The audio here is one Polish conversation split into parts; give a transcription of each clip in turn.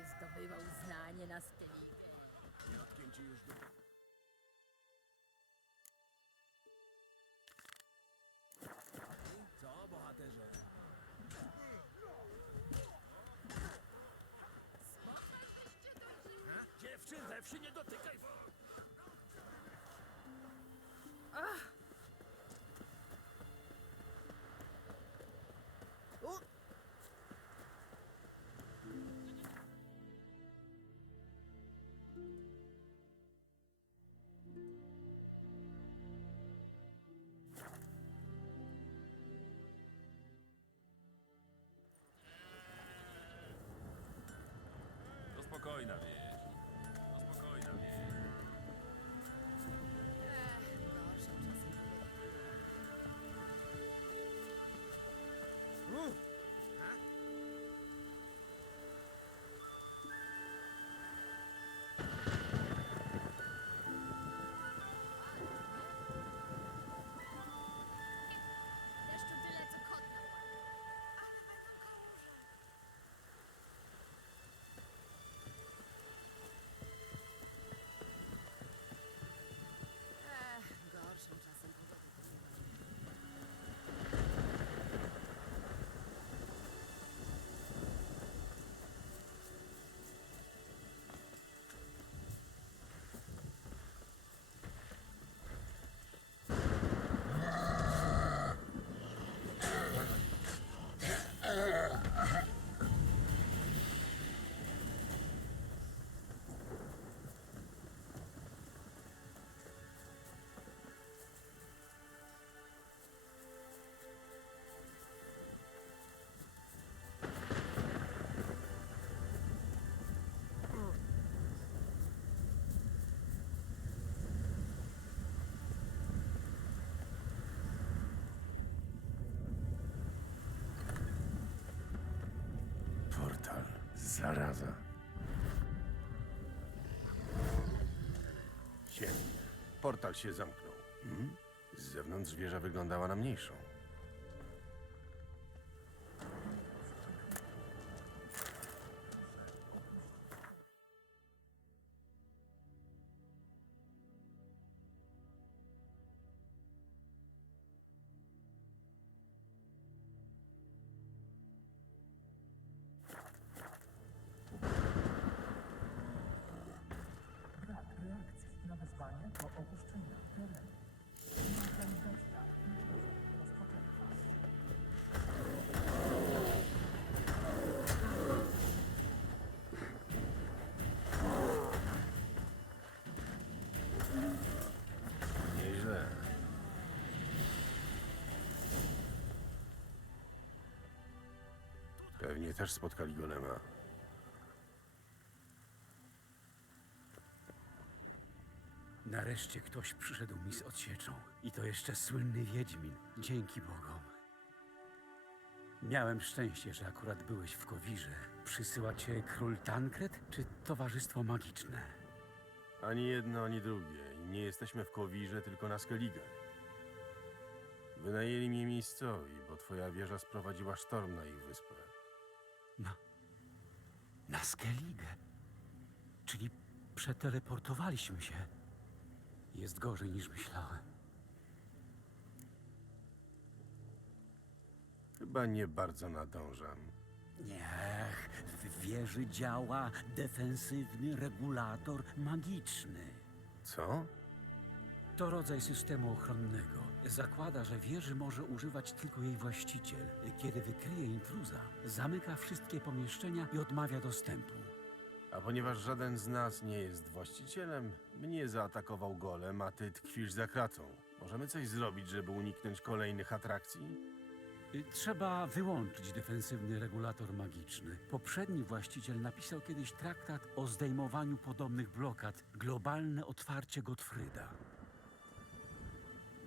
czy zdobywa uznanie na Skellige. Odpięcie już do... Co, bohaterze? Ha? Dziewczyn, ze wsi nie dotykaj! Zaraza. Świetnie. Portal się zamknął. Mhm. Z zewnątrz wieża wyglądała na mniejszą. Pewnie też spotkali golema. Nareszcie ktoś przyszedł mi z odsieczą. I to jeszcze słynny Wiedźmin. Dzięki Bogom. Miałem szczęście, że akurat byłeś w Kowirze. Przysyła cię król Tankred czy towarzystwo magiczne? Ani jedno, ani drugie. I nie jesteśmy w Kowirze, tylko na Skellige. Wynajęli mnie miejscowi, bo twoja wieża sprowadziła sztorm na ich wyspę. Na... na Skellige. Czyli przeteleportowaliśmy się. Jest gorzej niż myślałem. Chyba nie bardzo nadążam. Niech w wieży działa defensywny regulator magiczny. Co? To rodzaj systemu ochronnego. Zakłada, że wieży może używać tylko jej właściciel. Kiedy wykryje intruza, zamyka wszystkie pomieszczenia i odmawia dostępu. A ponieważ żaden z nas nie jest właścicielem, mnie zaatakował golem, a ty tkwisz za kratą. Możemy coś zrobić, żeby uniknąć kolejnych atrakcji? Y, Trzeba wyłączyć defensywny regulator magiczny. Poprzedni właściciel napisał kiedyś traktat o zdejmowaniu podobnych blokad. Globalne otwarcie Gottfrieda.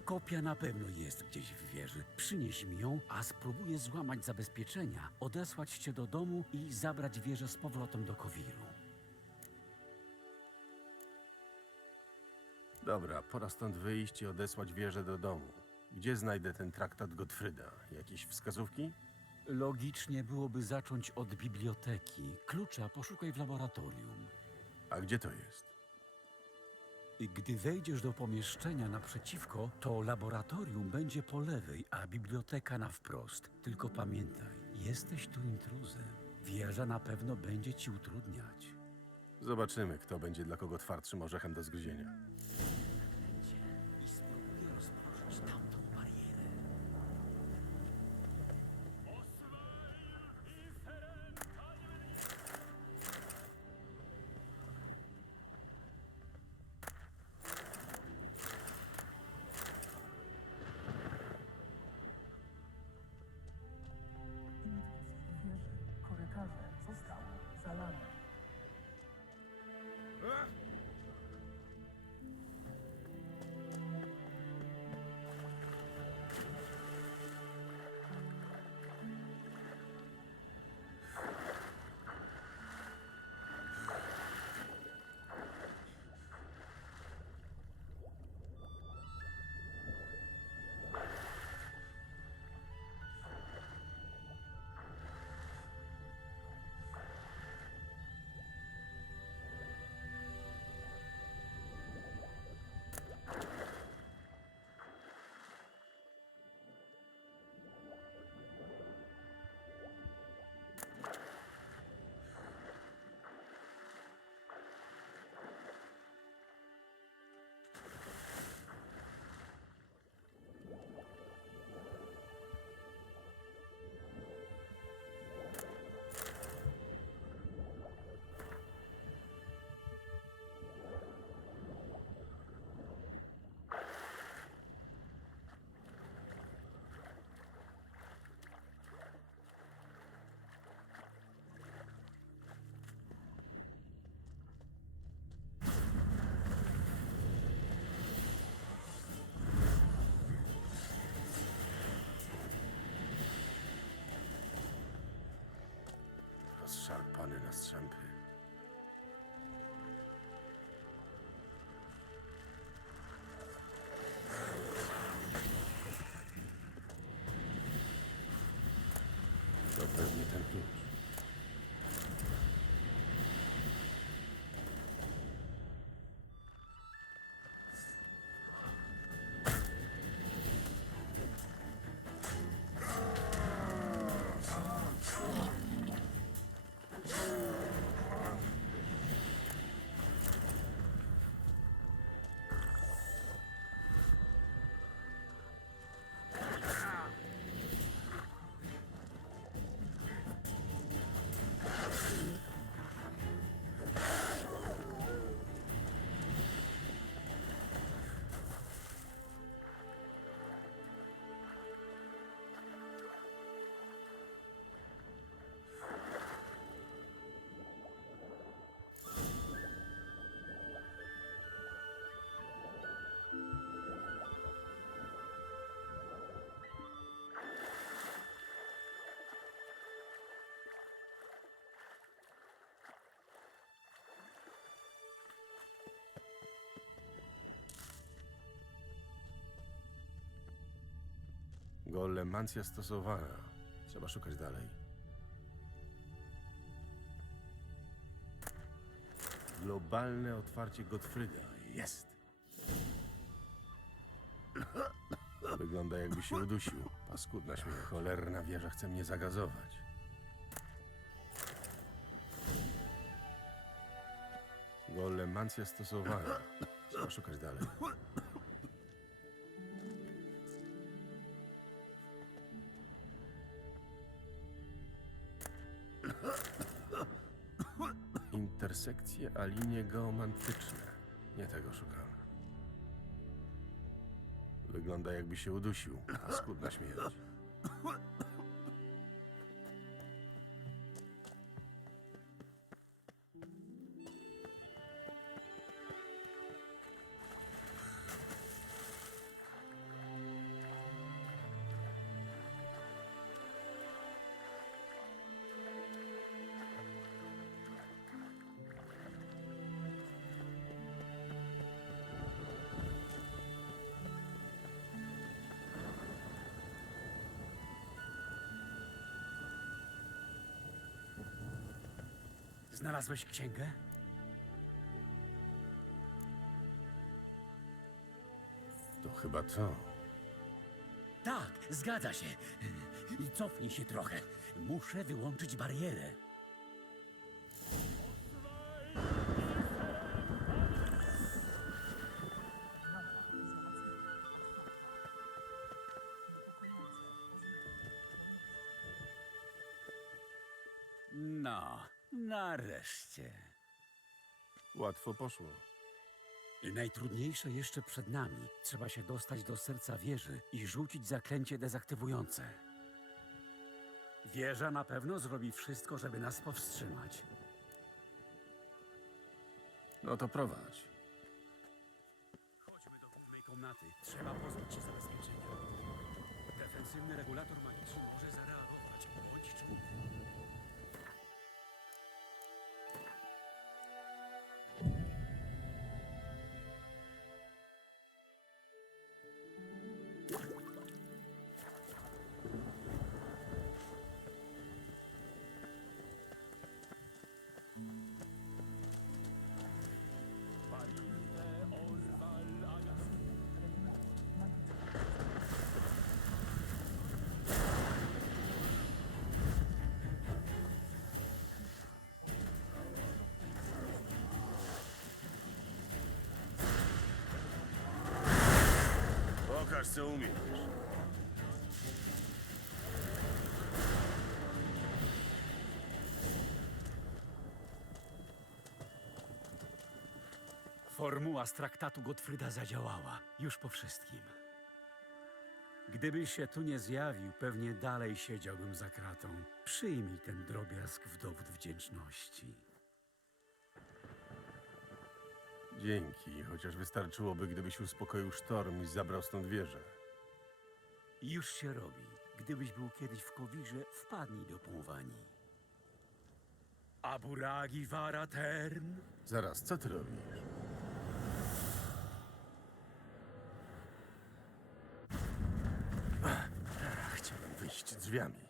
Kopia na pewno jest gdzieś w wieży. Przynieś mi ją, a spróbuję złamać zabezpieczenia, odesłać cię do domu i zabrać wieżę z powrotem do Kowiru. Dobra, pora stąd wyjść i odesłać wieżę do domu. Gdzie znajdę ten traktat Gottfrieda? Jakieś wskazówki? Logicznie byłoby zacząć od biblioteki. Klucza poszukaj w laboratorium. A gdzie to jest? Gdy wejdziesz do pomieszczenia naprzeciwko, to laboratorium będzie po lewej, a biblioteka na wprost. Tylko pamiętaj, jesteś tu intruzem. Wieża na pewno będzie ci utrudniać. Zobaczymy, kto będzie dla kogo twardszym orzechem do zgryzienia. something. Golemancja stosowana. Trzeba szukać dalej. Globalne otwarcie Gottfrieda. Jest! Wygląda jakby się udusił. Paskudna śmiech. Cholerna wieża chce mnie zagazować. Golemancja stosowana. Trzeba szukać dalej. Intersekcje, a linie geomantyczne. Nie tego szukam. Wygląda jakby się udusił. Skudna śmierć. Znalazłeś księgę? To chyba to. Tak, zgadza się. I Cofnij się trochę. Muszę wyłączyć barierę. No, nareszcie. Łatwo poszło. Najtrudniejsze jeszcze przed nami. Trzeba się dostać do serca wieży i rzucić zaklęcie dezaktywujące. Wieża na pewno zrobi wszystko, żeby nas powstrzymać. No to prowadź. Chodźmy do głównej komnaty. Trzeba pozbyć się zabezpieczenia. Defensywny regulator magiczny Pokaż, co umiesz. Formuła z traktatu Gottfrieda zadziałała. Już po wszystkim. Gdybyś się tu nie zjawił, pewnie dalej siedziałbym za kratą. Przyjmij ten drobiazg w dowód wdzięczności. Dzięki, chociaż wystarczyłoby, gdybyś uspokoił sztorm i zabrał stąd wieżę. Już się robi. Gdybyś był kiedyś w Kowirze, wpadnij do Półwani. Aburagi Varatern? Zaraz, co ty robisz? Ach, Chciałem wyjść drzwiami.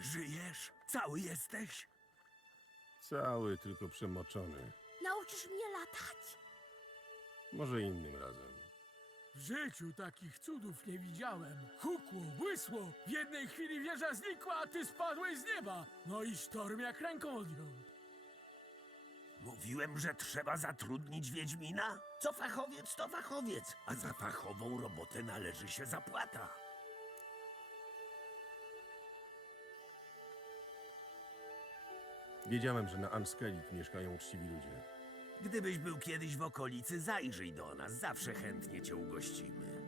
Żyjesz? Cały jesteś? Cały, tylko przemoczony. Nauczysz mnie latać? Może innym razem. W życiu takich cudów nie widziałem. Hukło, błysło, w jednej chwili wieża znikła, a ty spadłeś z nieba. No i sztorm jak ręką odjął. Mówiłem, że trzeba zatrudnić Wiedźmina? Co fachowiec, to fachowiec, a za fachową robotę należy się zapłata. Wiedziałem, że na Anskelit mieszkają uczciwi ludzie. Gdybyś był kiedyś w okolicy, zajrzyj do nas, zawsze chętnie cię ugościmy.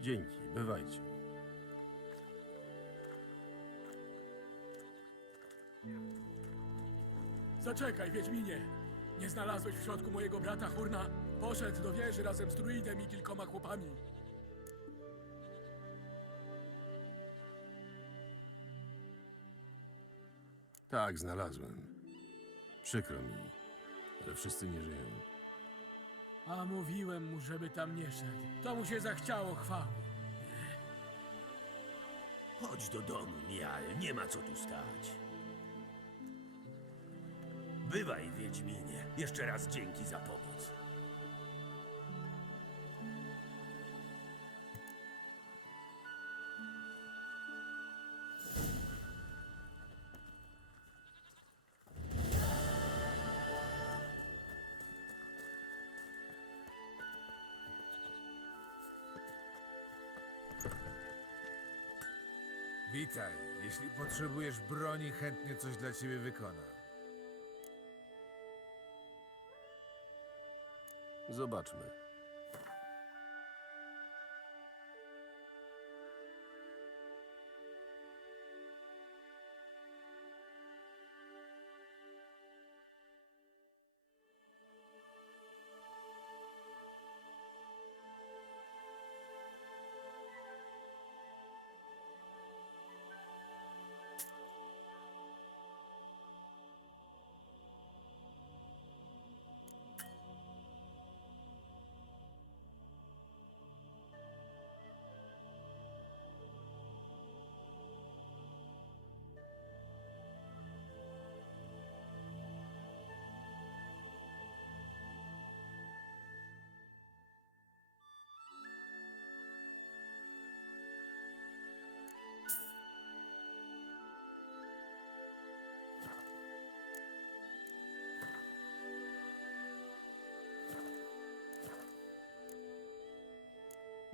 Dzięki, bywajcie. Zaczekaj, Wiedźminie. Nie znalazłeś w środku mojego brata Hurna? Poszedł do wieży razem z druidem i kilkoma chłopami. Tak, znalazłem. Przykro mi, ale wszyscy nie żyją. A mówiłem mu, żeby tam nie szedł. To mu się zachciało chwały. Chodź do domu, Mial, nie ma co tu stać. Bywaj, Wiedźminie. Jeszcze raz dzięki za pomoc. Witaj. Jeśli potrzebujesz broni, chętnie coś dla ciebie wykonam. Zobaczmy.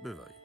Bywaj.